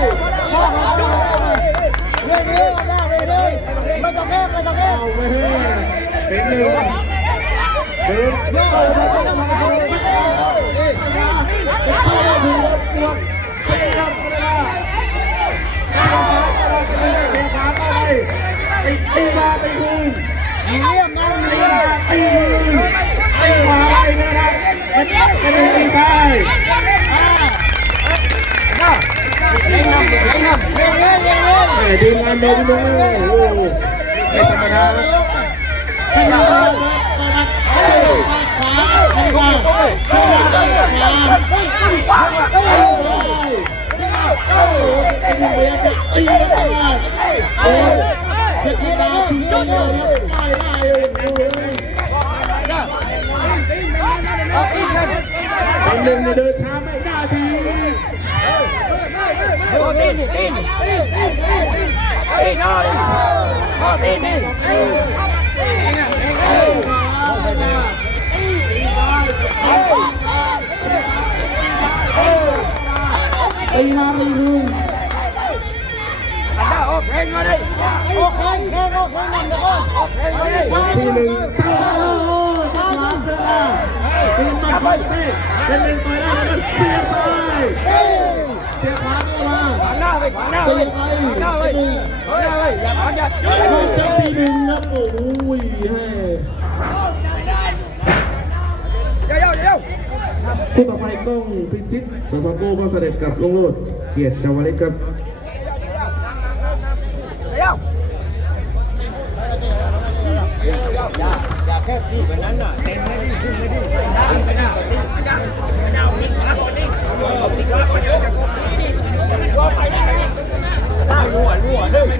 เรื่องนี้ได้เลยไม่ต้องแก้ไม่ต้องเอาไปเฮ้เป็นหนึ่งเดินเยอะเลยไม่ต้องทำ แต่ดีงานโดนลงเลยโอ้โหไม่ธรรมดาให้เราเล่นขวาให้ขวาขวาโอ้ไอ้หนุ่มพยายามจะตีแล้วโอ้เพชรดาชิงเดียวได้ได้เลยโอ้ยเป็นหนึ่งเดินช้าไม่ได้ดี ตีมาตีคืนโอเคโอเคโอเคนั่นเดี๋ยวก่อนที่หนึ่งตั้งโอ้โหตั้งหลังเดินมาตีมันไปตีเป็นหนึ่งต่อยได้แล้วเสียซ้ายเสียขวาเข้ามาตีไปหนึ่ งโคตรจะตีหนึ่งครับโอ้ยเฮ้ยยาวยาวคู่ต่อไปกล้องพิจิตรสทโก้บ้านเสด็จกับลุงโรดเกียรติจาวลิกครับอย่าแค่พี่แบบนั้นน่ะเต็มไม่ดิ้นขึ้นไม่ดิ้นได้ไม่ได้